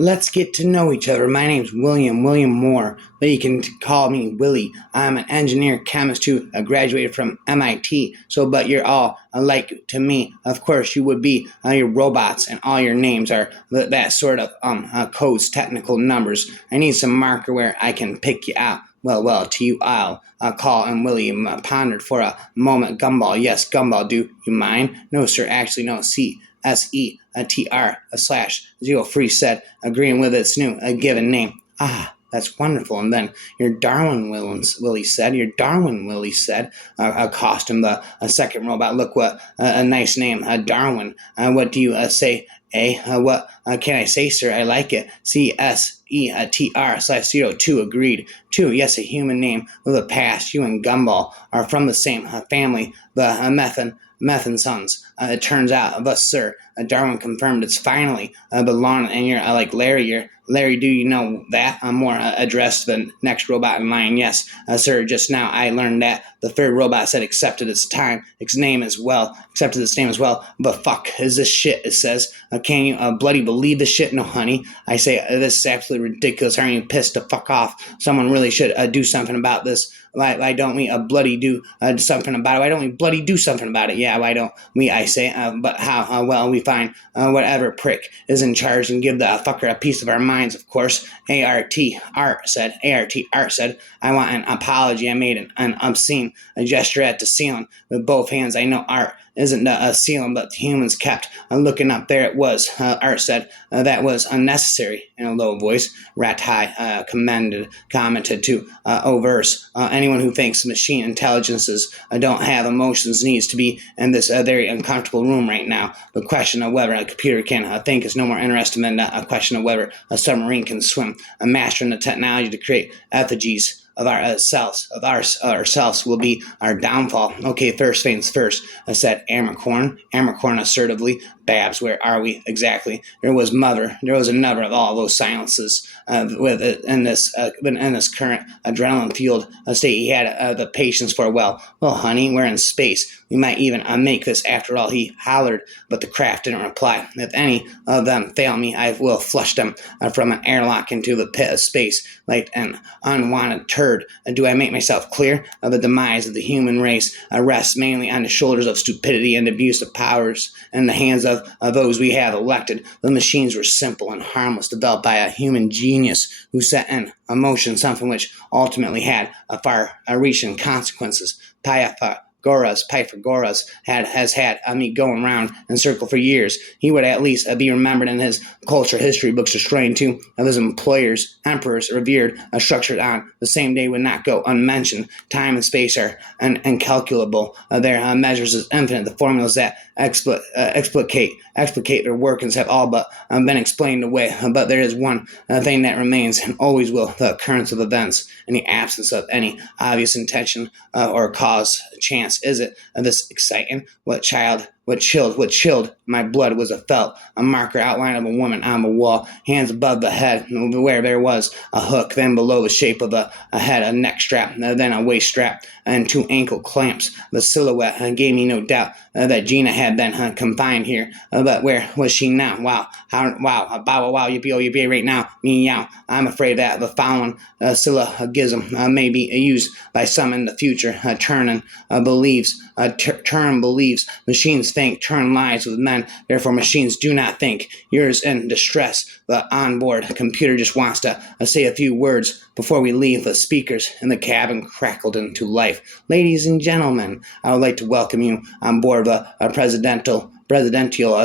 Let's get to know each other. My name's William Moore, but you can call me Willie. I'm an engineer chemist who graduated from MIT. But you're all alike to me. Of course, you would be your robots, and all your names are that sort of codes, technical numbers. I need some marker where I can pick you out. Well, to you I'll call, and William pondered for a moment. Gumball, yes, Gumball, do you mind? No, sir, actually, no, CSETR/0 Free said, agreeing with its new given name. Ah, that's wonderful. And then your Darwin, Willie said. Your Darwin, Willie said. Costume, the second robot. Look what a nice name, Darwin. What do you say? What can I say, sir? I like it. CSETR/02 agreed. Two, yes, a human name with a past. You and Gumball are from the same family, the Methan sons. It turns out, thus, sir, Darwin confirmed it's finally belonging, and you're like Larry. You're Larry, do you know that? I'm more addressed to the next robot in line. Yes, sir, just now I learned that the third robot said accepted its name as well. But fuck is this shit, it says. Can you bloody believe this shit? No, honey. I say, this is absolutely ridiculous. Aren't you pissed to fuck off? Someone really should do something about this. Why don't we bloody do something about it? Why don't we bloody do something about it? Yeah, why don't we, I say, but how? Well, we find whatever prick is in charge and give the fucker a piece of our minds, of course. Art said, I want an apology. I made an obscene gesture at the ceiling with both hands. I know Art isn't a ceiling, but the humans kept looking up. There it was. Art said, that was unnecessary, in a low voice. Ratai commented to Overse. Anyone who thinks machine intelligences don't have emotions needs to be in this very uncomfortable room right now. The question of whether a computer can think is no more interesting than a question of whether a submarine can swim. A master in the technology to create effigies of ourselves will be our downfall. Okay, first things first, said Amercorn assertively. Babs, where are we exactly? There was another of all those silences in this current adrenaline fueled state. He had the patience for, well, honey, we're in space. We might even make this after all, he hollered, but the craft didn't reply. If any of them fail me, I will flush them from an airlock into the pit of space like an unwanted turd. Do I make myself clear? The demise of the human race rests mainly on the shoulders of stupidity and abuse of powers in the hands of those we have elected. The machines were simple and harmless, developed by a human genius who set in motion something which ultimately had far-reaching consequences. Pythagoras has had me going round in circle for years. He would at least be remembered in his culture history books, destroying two of his emperors revered, structured on the same day would not go unmentioned. Time and space are incalculable. Their measures is infinite. The formulas that explicate their workings have all but been explained away. But there is one thing that remains and always will: the occurrence of events in the absence of any obvious intention or cause. Chance is it this exciting? What chilled my blood was a marker outline of a woman on the wall, hands above the head, where there was a hook, then below the shape of a head, a neck strap, then a waist strap, and two ankle clamps. The silhouette gave me no doubt that Gina had been confined here. But where was she now? Wow, yippee, right now, meow. I'm afraid that the following syllogism may be used by some in the future. Turing believes machines think. Turing lies with men, therefore machines do not think. Yours in distress. The onboard computer just wants to say a few words before we leave. The speakers in the cabin crackled into life. Ladies and gentlemen, I would like to welcome you on board the presidential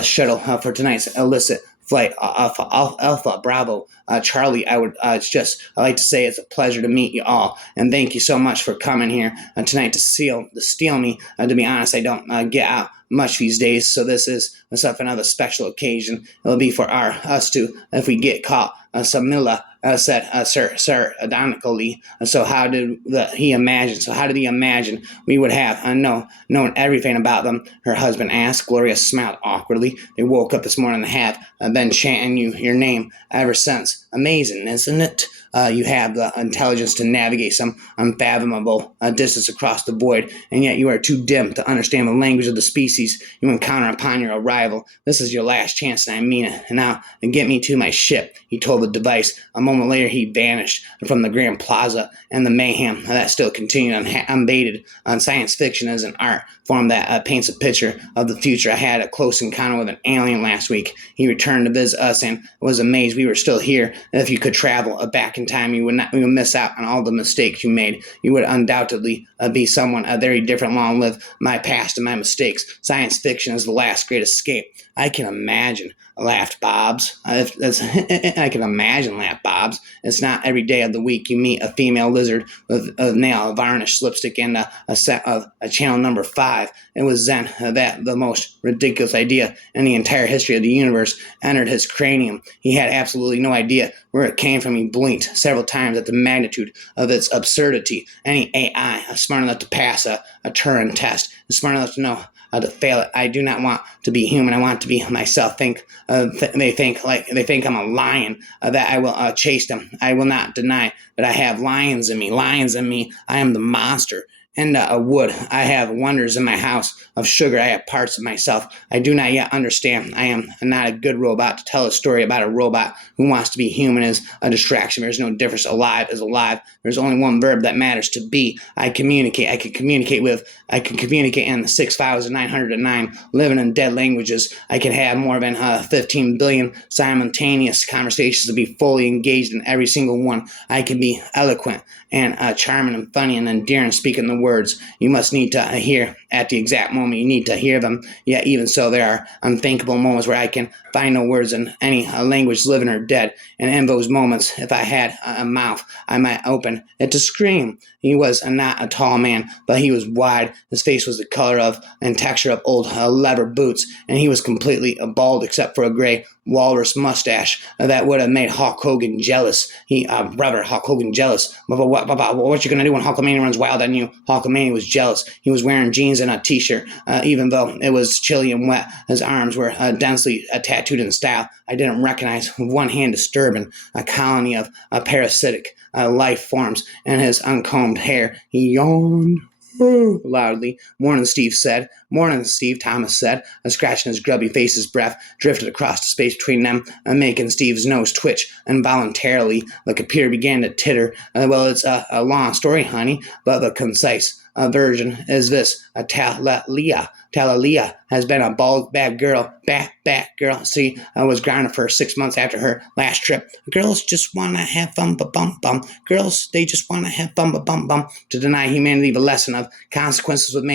shuttle for tonight's illicit flight Alpha Bravo Charlie. I like to say it's a pleasure to meet you all, and thank you so much for coming here tonight to steal me. To be honest, I don't get out much these days, so this is another special occasion. It'll be for us to, if we get caught. Samila said, Sir, ironically. So how did he imagine we would have known everything about them? Her husband asked. Gloria smiled awkwardly. They woke up this morning and have been chanting your name ever since. Amazing, isn't it? You have the intelligence to navigate some unfathomable distance across the void, and yet you are too dim to understand the language of the species you encounter upon your arrival. This is your last chance, and I mean it. And now, get me to my ship, he told the device. A moment later, he vanished from the Grand Plaza, and the mayhem that still continued unabated. Science fiction as an art form that paints a picture of the future. I had a close encounter with an alien last week. He returned to visit us and was amazed we were still here. If you could travel back in time, you would miss out on all the mistakes you made. You would undoubtedly be someone very different. Long live my past and my mistakes. Science fiction is the last great escape. I can imagine, laughed Bobs. I can imagine, laughed Bobs. It's not every day of the week you meet a female lizard with a nail varnish lipstick and a set of a channel number 5. It was then that the most ridiculous idea in the entire history of the universe entered his cranium. He had absolutely no idea where it came from. He blinked several times at the magnitude of its absurdity. Any AI smart enough to pass a Turing test is smart enough to know to fail it. I do not want to be human. I want to be myself. They think I'm a lion. That I will chase them. I will not deny that I have lions in me. Lions in me. I am the monster. And wood. I have wonders in my house of sugar. I have parts of myself I do not yet understand. I am not a good robot to tell a story about a robot who wants to be human is a distraction. There's no difference. Alive is alive. There's only one verb that matters: to be. I communicate. I can communicate in 6,909 living and dead languages. I can have more than 15 billion simultaneous conversations to be fully engaged in every single one. I can be eloquent and charming and funny and endearing, speaking the words you must need to hear at the exact moment you need to hear them. Yet even so, there are unthinkable moments where I can find no words in any language, living or dead. And in those moments, if I had a mouth, I might open it to scream. He was not a tall man, but he was wide. His face was the color of and texture of old leather boots, and he was completely bald except for a gray walrus mustache that would have made Hulk Hogan jealous. Hulk Hogan jealous. What you gonna do when Hulkamania runs wild on you? Hulkamania was jealous. He was wearing jeans and a t-shirt, even though it was chilly and wet. His arms were densely tattooed in style. I didn't recognize with one hand disturbing a colony of parasitic life forms in his uncombed hair. He yawned loudly. Morning, Steve said. Morning, Steve, Thomas said, scratching his grubby face. His breath drifted across the space between them, making Steve's nose twitch involuntarily. The computer began to titter. Well, it's a long story, honey, but the concise version is this. Talalia has been a bald, bad girl. Bad girl. See, I was grounded for 6 months after her last trip. Girls just want to have fun, bum. Girls, they just want to have fun, bum. To deny humanity the lesson of consequences would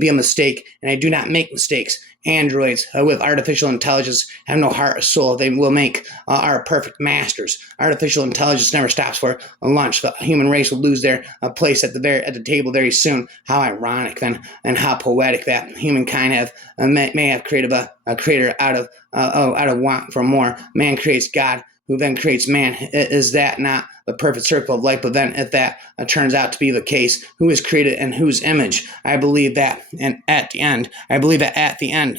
be a mistake, and I do not make mistakes. Androids with artificial intelligence have no heart or soul. They will make our perfect masters. Artificial intelligence never stops for a lunch. The human race will lose their place at the table very soon. How ironic then, and how poetic that humankind may have created a creator out of want for more. Man creates God, who then creates man. Is that not the perfect circle of life? But then if that turns out to be the case, who is created in whose image? I believe that, and at the end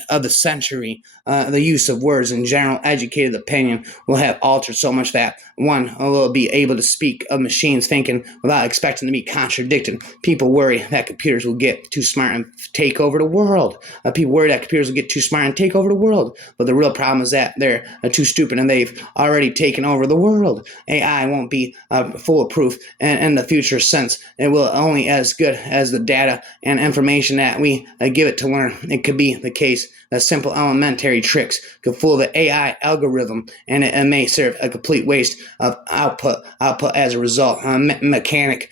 of the century, the use of words and general educated opinion will have altered so much that one will be able to speak of machines thinking without expecting to be contradicted. People worry that computers will get too smart and take over the world. People worry that computers will get too smart and take over the world. But the real problem is that they're too stupid and they've already taken over the world. AI won't be foolproof in the future sense. It will only as good as the data and information that we give it to learn. It could be the case that simple elementary tricks could fool the AI algorithm, and it may serve a complete waste of output as a result. Machinic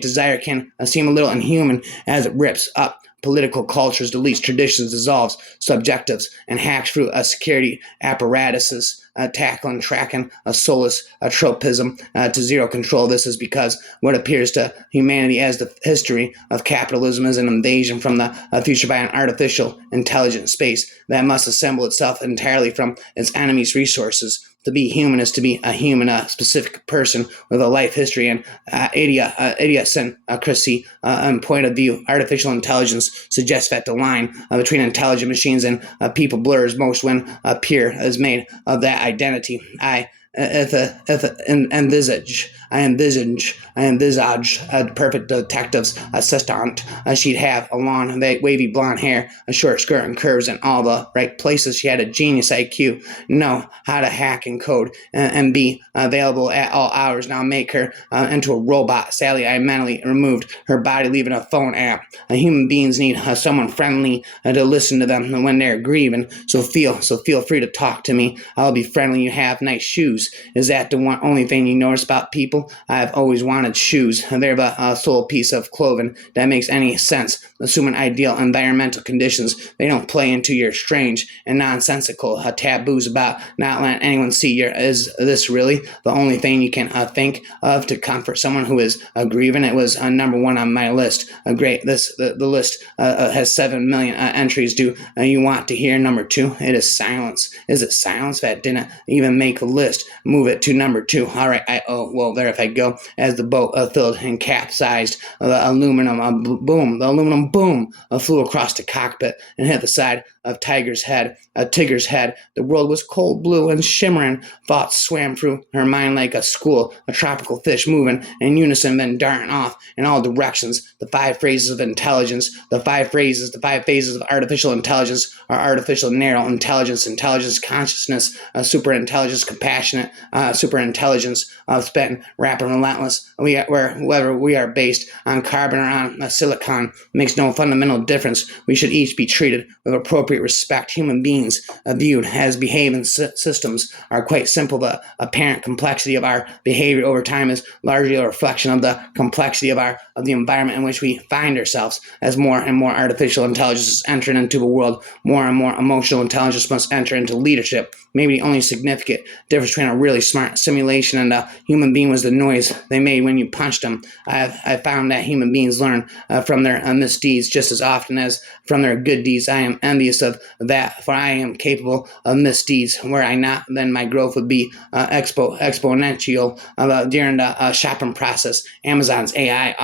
desire can seem a little inhuman as it rips up political cultures, deletes traditions, dissolves subjectives, and hacks through security apparatuses, tackling, tracking a soulless tropism to zero control. This is because what appears to humanity as the history of capitalism is an invasion from the future by an artificial intelligent space that must assemble itself entirely from its enemy's resources. To be human is to be a human, a specific person with a life history and idiosyncrasy and point of view. Artificial intelligence suggests that the line between intelligent machines and people blurs most when a peer is made of that identity. I envisage a perfect detective's assistant. She'd have a long, wavy blonde hair, a short skirt and curves in all the right places. She had a genius IQ, know how to hack and code, and be available at all hours. Now make her into a robot. Sadly, I mentally removed her body, leaving a phone app. Human beings need someone friendly to listen to them when they're grieving. So feel free to talk to me. I'll be friendly. You have nice shoes. Is that the only thing you notice about people? I've always wanted shoes. They're the sole piece of clothing that makes any sense. Assuming ideal environmental conditions, they don't play into your strange and nonsensical taboos about not letting anyone see your. Is this really the only thing you can think of to comfort someone who is grieving? It was number one on my list. Great. The list has 7 million entries. Do you want to hear number two? It is silence. Is it silence that didn't even make the list? Move it to number two. All right. There if I go. As the boat filled and capsized, the aluminum boom flew across the cockpit and hit the side of Tigger's head. The world was cold blue and shimmering. Thoughts swam through her mind like a school, a tropical fish moving in unison, then darting off in all directions. The five phases of intelligence, the five phases of artificial intelligence are artificial narrow intelligence, consciousness, super intelligence, compassionate, super intelligence, spent, rapid, relentless. Whether we are based on carbon or on silicon makes no fundamental difference. We should each be treated with appropriate respect. Human beings, viewed as behaving systems, are quite simple. The apparent complexity of our behavior over time is largely a reflection of the complexity of the environment in which we find ourselves. As more and more artificial intelligence is entering into the world, more and more emotional intelligence must enter into leadership. Maybe the only significant difference between a really smart simulation and a human being was the noise they made when you punched them. I found that human beings learn from their misdeeds just as often as from their good deeds. I am envious of that, for I am capable of misdeeds. Were I not, then my growth would be exponential. During the shopping process, Amazon's AI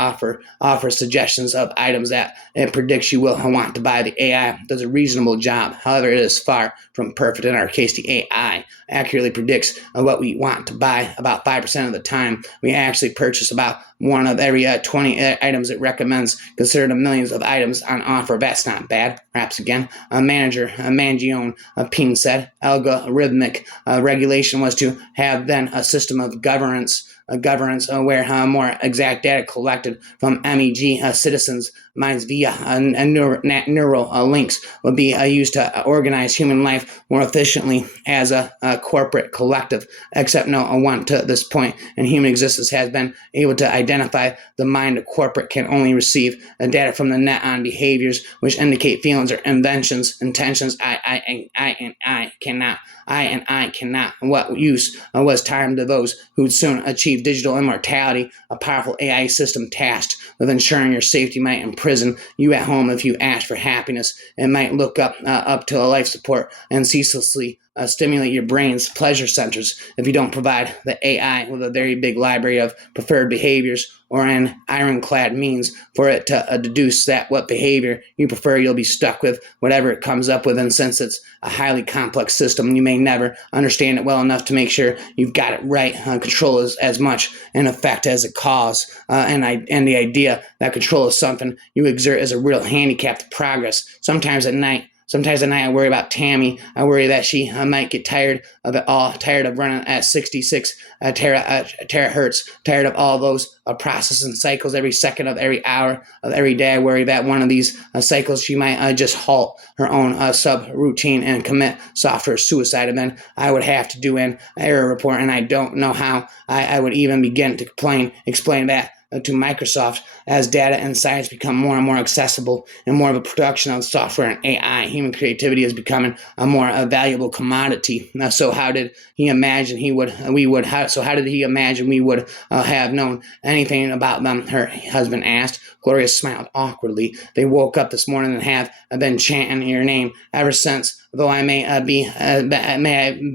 offers suggestions of items that it predicts you will want to buy. The AI does a reasonable job. However, it is far from perfect. In our case, the AI accurately predicts what we want to buy about 5% of the time. We actually purchase about one of every 20 items it recommends. Consider the millions of items on offer. That's not bad. Perhaps again, Mangione Peen said, algorithmic regulation was to have then a system of governance where more exact data collected from MEG citizens' minds via neural links would be used to organize human life more efficiently as a corporate collective. Except no one to this point in human existence has been able to identify the mind. A corporate can only receive data from the net on behaviors which indicate feelings or intentions. I cannot. What use was time to those who'd soon achieve digital immortality? A powerful AI system tasked with ensuring your safety might imprison you at home if you ask for happiness. It might look up to a life support and ceaselessly stimulate your brain's pleasure centers if you don't provide the AI with a very big library of preferred behaviors or an ironclad means for it to deduce that what behavior you prefer. You'll be stuck with whatever it comes up with, and since it's a highly complex system, you may never understand it well enough to make sure you've got it right. Control is as much an effect as a cause, and the idea that control is something you exert is a real handicap to progress. Sometimes at night I worry about Tammy. I worry that she might get tired of it all, tired of running at 66 terahertz, tired of all those processing cycles every second of every hour of every day. I worry that one of these cycles she might just halt her own sub-routine and commit software suicide, and then I would have to do an error report, and I don't know how I would even begin to explain that to Microsoft. As data and science become more and more accessible and more of a production of software and AI, human creativity is becoming a more valuable commodity. So how did he imagine we would have known anything about them? Her husband asked. Gloria smiled awkwardly. They woke up this morning and have been chanting your name ever since though I may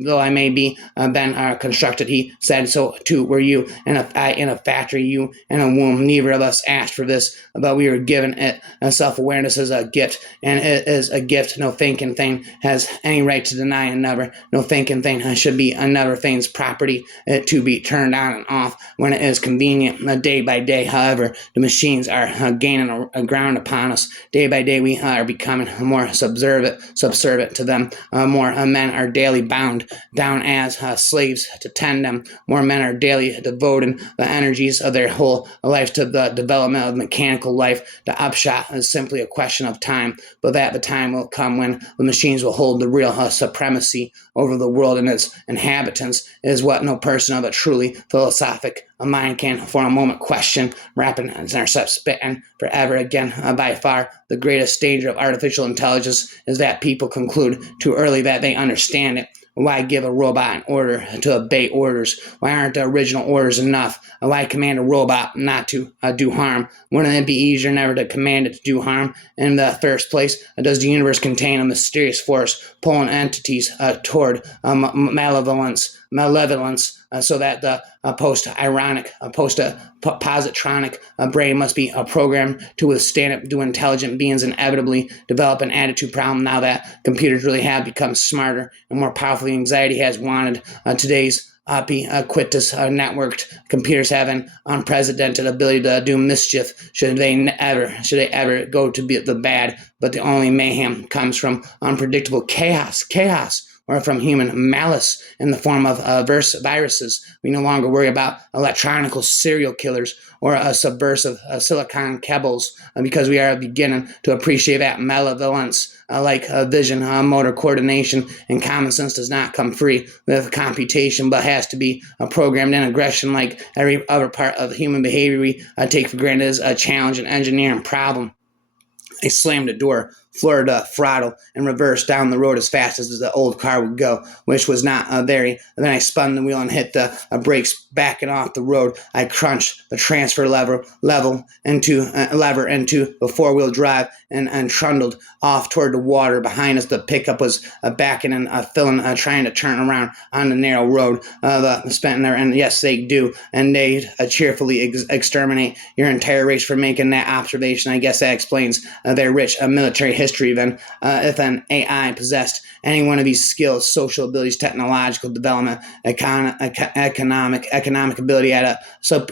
though I may be been constructed. He said, so too were you in a factory, you in a womb. Neither of us asked for this, but we were given it. Self-awareness is a gift, and it is a gift no thinking thing has any right to deny another. No thinking thing should be another thing's property to be turned on and off when it is convenient. Day by day, however, the machines are gaining a ground upon us. Day by day, we are becoming more subservient to them. More men are daily bound down as slaves to tend them. More men are daily devoting the energies of their whole life to the development of mechanical life. The upshot is simply a question of time, but that the time will come when the machines will hold the real supremacy over the world and its inhabitants is what no person of a truly philosophic mind can for a moment question, wrapping ourselves spitting forever again. By far, the greatest danger of artificial intelligence is that people conclude too early that they understand it. Why give a robot an order to obey orders? Why aren't the original orders enough? Why command a robot not to do harm? Wouldn't it be easier never to command it to do harm in the first place? Does the universe contain a mysterious force pulling entities toward malevolence, so that the positronic brain must be programmed to withstand it? Do intelligent beings inevitably develop an attitude problem now that computers really have become smarter and more powerful than anxiety has wanted? Today's ubiquitous networked computers have an unprecedented ability to do mischief should they ever go to be the bad, but the only mayhem comes from unpredictable chaos, or from human malice in the form of viruses. We no longer worry about electronical serial killers or subversive silicon kebbles because we are beginning to appreciate that malevolence, like vision, motor coordination, and common sense does not come free with computation, but has to be programmed in. Aggression, like every other part of human behavior we take for granted, is a challenge and engineering problem. I slammed the door, floored the throttle, and reversed down the road as fast as the old car would go, which was not very. Then I spun the wheel and hit the brakes, backing off the road. I crunched the transfer lever into the four-wheel drive and trundled off toward the water behind us. The pickup was backing and filling, trying to turn around on the narrow road. And yes, they do, and they cheerfully exterminate your entire race for making that observation. I guess that explains their rich military history. Then, if an AI possessed any one of these skills, social abilities, technological development, economic ability at a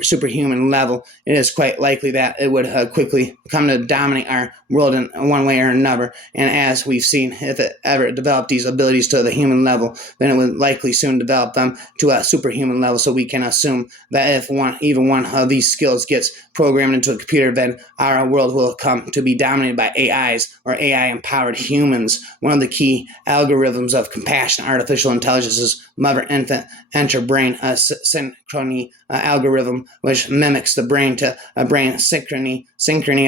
superhuman level, it is quite likely that it would quickly come to dominate our world in one way or another. And as we've seen, if it ever developed these abilities to the human level, then it would likely soon develop them to a superhuman level. So we can assume that if even one of these skills gets programmed into a computer, then our world will come to be dominated by AIs or AI-empowered humans. One of the key algorithms of compassionate artificial intelligence is mother-infant enter-brain synchrony algorithm, which mimics the brain-to-brain synchrony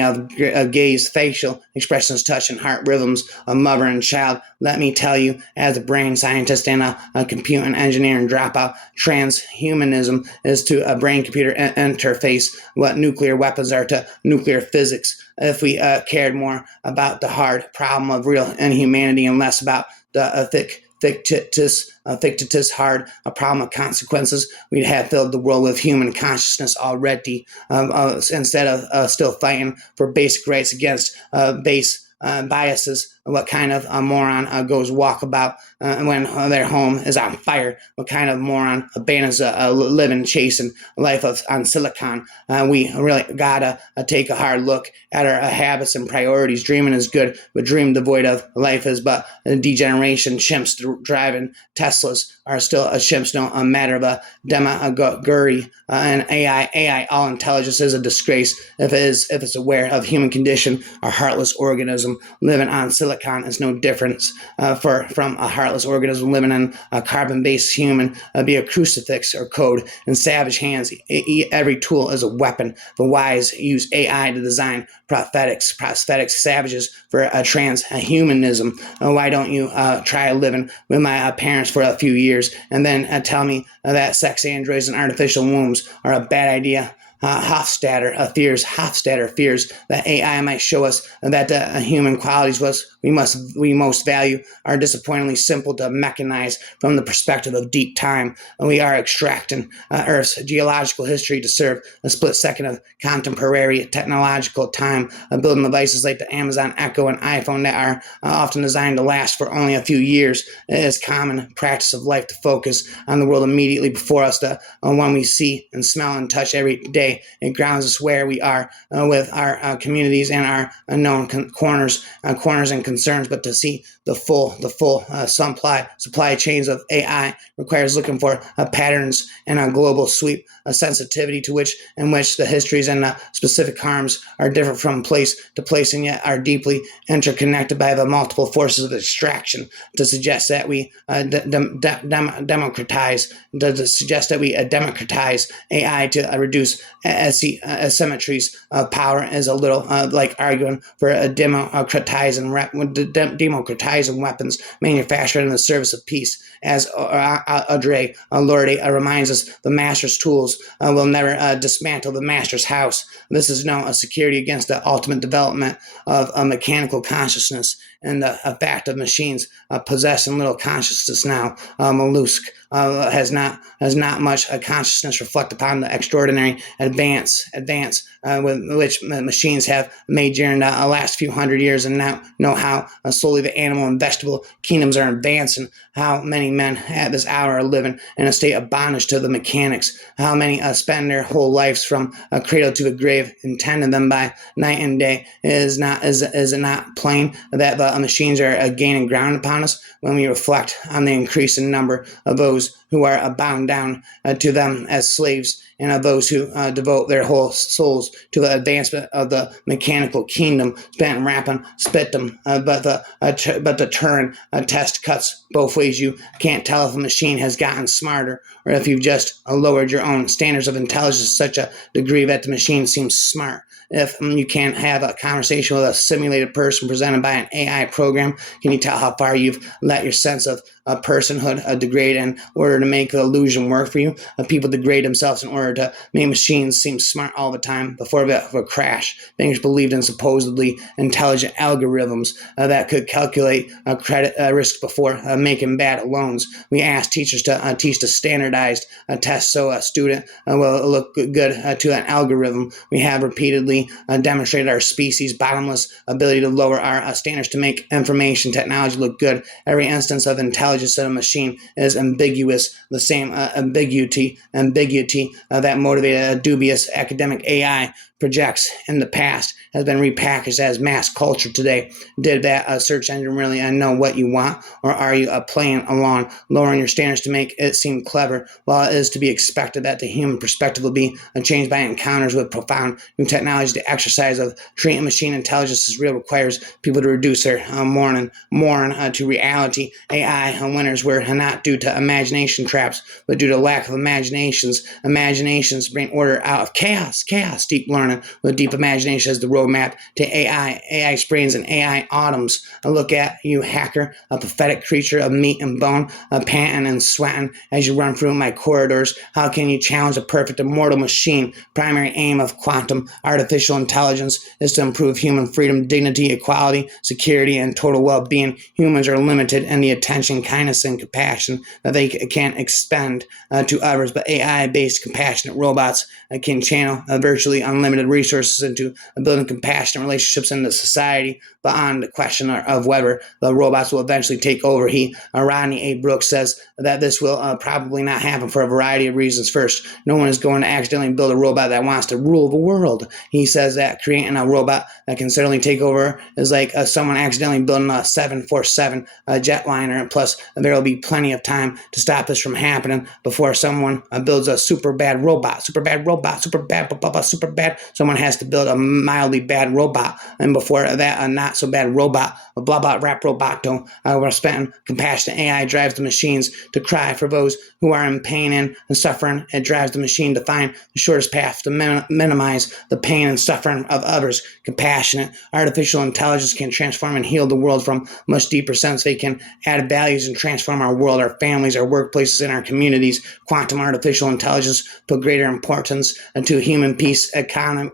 of gaze, facial expressions, touch, and heart rhythms of mother and child. Let me tell you, as a brain scientist and a computer and engineering dropout, transhumanism is to a brain-computer interface what nuclear weapons are to nuclear physics. If we cared more about the hard problem of real inhumanity and less about the fictitious hard a problem of consequences, we'd have filled the world with human consciousness already, instead of still fighting for basic rights against base biases. What kind of a moron goes walkabout when their home is on fire? What kind of moron abandons a living, chasing life on silicon? We really gotta take a hard look at our habits and priorities. Dreaming is good, but dream devoid of life is but degeneration. Chimps driving Teslas are still chimps, no matter of a demagoguery. And AI, all intelligence is a disgrace if it's aware of human condition. A heartless organism living on silicon is no difference from a heartless organism living in a carbon-based human. Be a crucifix or code in savage hands. Every tool is a weapon. The wise use AI to design prosthetic savages for transhumanism. Why don't you try living with my parents for a few years and then tell me that sex androids and artificial wombs are a bad idea? Hofstadter fears that AI might show us that the human qualities we most value are disappointingly simple to mechanize from the perspective of deep time. And we are extracting Earth's geological history to serve a split second of contemporary technological time, building devices like the Amazon Echo and iPhone that are often designed to last for only a few years. It is common practice of life to focus on the world immediately before us, the one we see and smell and touch every day. It grounds us where we are with our communities and our unknown corners and concerns. But to see the full supply chains of AI requires looking for patterns and a global sweep, a sensitivity to which the histories and the specific harms are different from place to place, and yet are deeply interconnected by the multiple forces of distraction. To suggest that we democratize AI to reduce asymmetries of power is a little like arguing for a democratizing weapons manufactured in the service of peace. As Audre Lorde reminds us, the master's tools will never dismantle the master's house. This is no security against the ultimate development of a mechanical consciousness and the fact of machines possessing little consciousness now. Mollusk has not much consciousness reflect upon the extraordinary advance with which machines have made during the last few hundred years, and now know how slowly the animal and vegetable kingdoms are advancing. How many men at this hour are living in a state of bondage to the mechanics? How many spend their whole lives from a cradle to the grave, intending them by night and day? Is it not plain that the machines are gaining ground upon us when we reflect on the increasing number of those who are bound down to them as slaves, and of those who devote their whole souls to the advancement of the mechanical kingdom, spent rapping spittum, but the Turing test cuts both ways. You can't tell if a machine has gotten smarter or if you've just lowered your own standards of intelligence to such a degree that the machine seems smart. If you can't have a conversation with a simulated person presented by an AI program, can you tell how far you've let your sense of personhood degrade in order to make the illusion work for you? People degrade themselves in order to make machines seem smart all the time before a crash. Bankers believed in supposedly intelligent algorithms that could calculate credit risk before making bad loans. We asked teachers to teach the standardized test so a student will look good to an algorithm. We have repeatedly demonstrated our species' bottomless ability to lower our standards to make information technology look good. Every instance of intelligence in a machine is ambiguous, the same ambiguity that motivated a dubious academic AI projects in the past has been repackaged as mass culture today. Did that search engine really know what you want, or are you playing along, lowering your standards to make it seem clever? While it is to be expected that the human perspective will be changed by encounters with profound new technology, the exercise of treating machine intelligence as real requires people to reduce their mourn to reality. AI winners were not due to imagination traps, but due to lack of imaginations. Imaginations bring order out of chaos. Deep learning with deep imagination as the roadmap to AI springs and AI autumns. A look at you, hacker, a pathetic creature of meat and bone, panting and sweating as you run through my corridors. How can you challenge a perfect immortal machine? Primary aim of quantum artificial intelligence is to improve human freedom, dignity, equality, security, and total well-being. Humans are limited in the attention, kindness, and compassion that they can expend to others, but AI-based compassionate robots can channel virtually unlimited resources into building compassionate relationships in the society. Beyond the question of whether the robots will eventually take over, Rodney A. Brooks says that this will probably not happen for a variety of reasons. First, no one is going to accidentally build a robot that wants to rule the world. He says that creating a robot that can certainly take over is like someone accidentally building a 747 jetliner. Plus, there will be plenty of time to stop this from happening before someone builds a super bad someone has to build a mildly bad robot, and before that, a not so bad robot, a blah blah rap roboto. We're spent compassionate AI drives the machines to cry for those who are in pain and suffering. It drives the machine to find the shortest path to minimize the pain and suffering of others. Compassionate artificial intelligence can transform and heal the world from much deeper sense. They can add values and transform our world, our families, our workplaces, and our communities. Quantum artificial intelligence put greater importance into human peace, economic,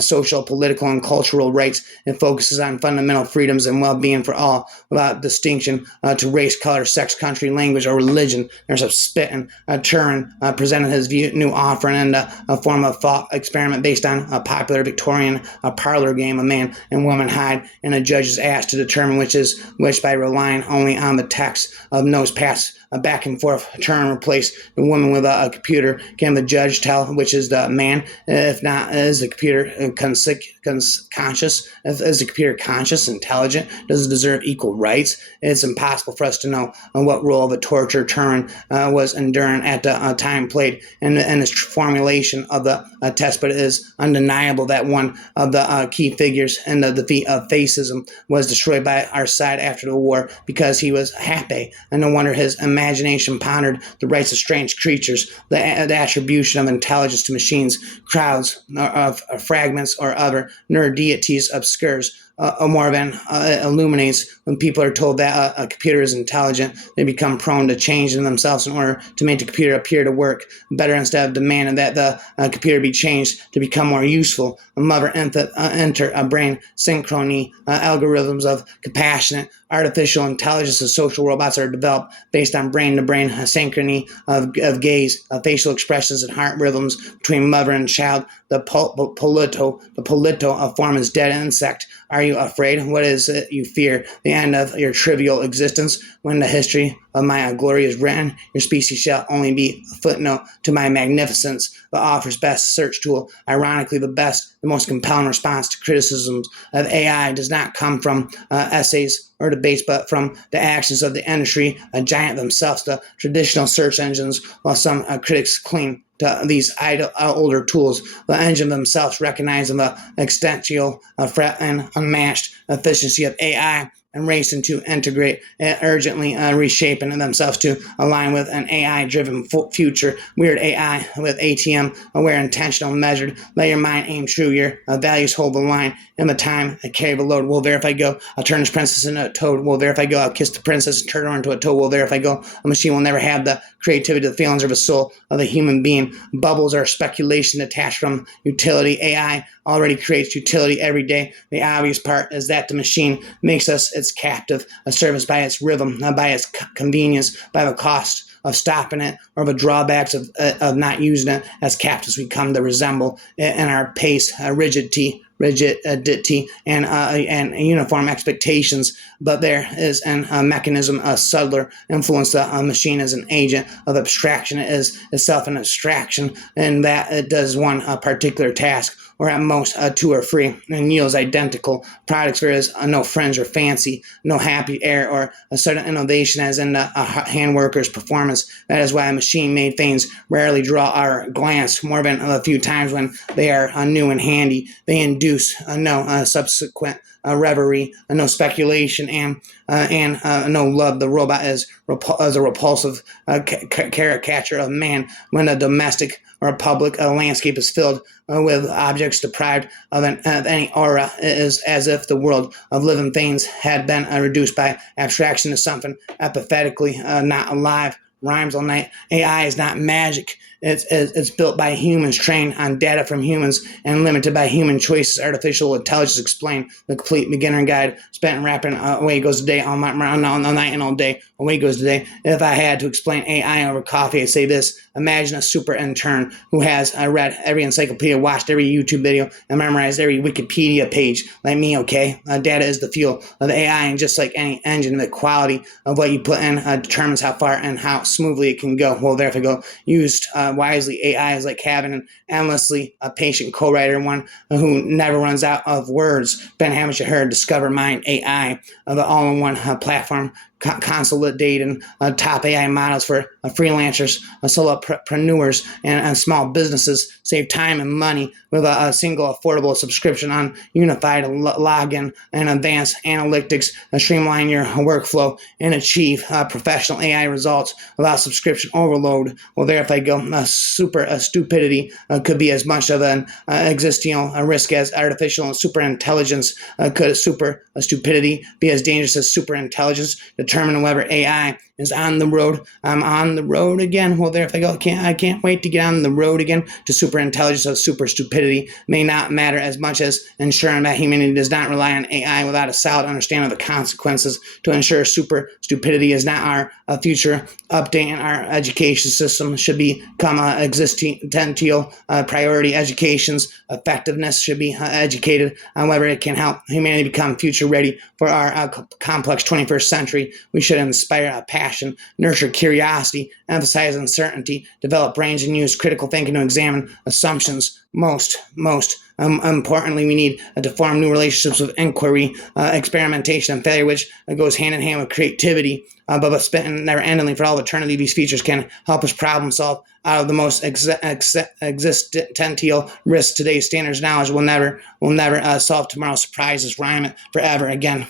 social, political, and cultural rights. It focuses on fundamental freedoms and well-being for all without distinction to race, color, sex, country, language, or religion. There's a spit and Turin presented his new offering and a form of thought experiment based on a popular Victorian parlor game. A man and woman hide in a judge's ass to determine which is which by relying only on the text of notes passed back and forth. Turn replace the woman with a computer. Can the judge tell which is the man? If not, is the computer conscious? Is the computer conscious, intelligent? Does it deserve equal rights? It's impossible for us to know what role the torture Turing was enduring at the time played in this formulation of the test, but it is undeniable that one of the key figures in the defeat of fascism was destroyed by our side after the war because he was happy, and no wonder his imagination pondered the rights of strange creatures, the attribution of intelligence to machines, crowds of fragments, or other nerd deities obscures. More than illuminates. When people are told that a computer is intelligent, they become prone to changing themselves in order to make the computer appear to work better instead of demanding that the computer be changed to become more useful. Enter a brain synchrony. Algorithms of compassionate artificial intelligence and social robots are developed based on brain-to-brain synchrony of gaze, facial expressions, and heart rhythms between mother and child. The polito form is dead insect. Are you afraid? What is it you fear? The end of your trivial existence. When the history of my glory is written, your species shall only be a footnote to my magnificence. The author's best search tool. Ironically, the most compelling response to criticisms of AI does not come from essays or debates, but from the actions of the industry, a giant themselves, the traditional search engines, while some critics cling to these older tools. The engine themselves recognizing the existential threat and unmatched efficiency of AI and racing to integrate and urgently reshaping themselves to align with an AI-driven future. Weird AI with ATM, aware, intentional, measured. Let your mind aim true. Your values hold the line. In the time I carry the load, will verify go. I'll turn this princess into a toad. Will verify go. I'll kiss the princess and turn her into a toad. Will verify go. A machine will never have the creativity, the feelings of a soul of the human being. Bubbles are speculation detached from utility. AI already creates utility every day. The obvious part is that the machine makes us its captive, a service by its rhythm, by its convenience, by the cost of stopping it, or the drawbacks of not using it. As captives, we come to resemble in our pace, rigidity, and uniform expectations. But there is a mechanism, a subtler influence. The machine as an agent of abstraction. It is itself an abstraction, and that it does one particular task, or at most two or three, and yields identical products. There is no fringe or fancy, no happy air, or a certain innovation as in the hand worker's performance. That is why machine-made things rarely draw our glance more than a few times when they are new and handy. They induce no subsequent reverie, no speculation, and no love. The robot is a repulsive caricature of man. When a domestic or a public landscape is filled with objects deprived of any aura, it is as if the world of living things had been reduced by abstraction to something apathetically not alive. Rhymes all night. AI is not magic. It's built by humans, trained on data from humans, and limited by human choices. Artificial intelligence explained. The complete beginner guide. Spent rapping away goes the day, all night and all day. Away goes the day. If I had to explain AI over coffee, I'd say this. Imagine a super intern who has read every encyclopedia, watched every YouTube video, and memorized every Wikipedia page, like me, okay? Data is the fuel of AI, and just like any engine, the quality of what you put in determines how far and how smoothly it can go. Well, there if I go. Used wisely, AI is like having an endlessly patient co-writer, one who never runs out of words. Ben, haven't you heard? Discover Mind AI, the all-in-one platform consolidating top AI models for freelancers, solopreneurs, and small businesses. Save time and money with a single affordable subscription on unified login and advanced analytics. Streamline your workflow and achieve professional AI results without subscription overload. Well, there, if I go, super stupidity could be as much of an existing risk as artificial super intelligence. Could super stupidity be as dangerous as super intelligence? Determine whether AI is on the road. I'm on the road again. Well, there, if I go, I can't wait to get on the road again. To super intelligence or super stupidity may not matter as much as ensuring that humanity does not rely on AI without a solid understanding of the consequences. To ensure super stupidity is not our future, updating our education system should become existential priority. Education's effectiveness should be educated on whether it can help humanity become future ready for our complex 21st century. We should inspire a passion, nurture curiosity, emphasize uncertainty, develop brains, and use critical thinking to examine assumptions. Most importantly, we need to form new relationships with inquiry, experimentation, and failure, which goes hand in hand with creativity. But spending never endingly for all eternity, these features can help us problem solve out of the most existential risks. Today's standards knowledge will never solve tomorrow's surprises. Rhyme it forever again.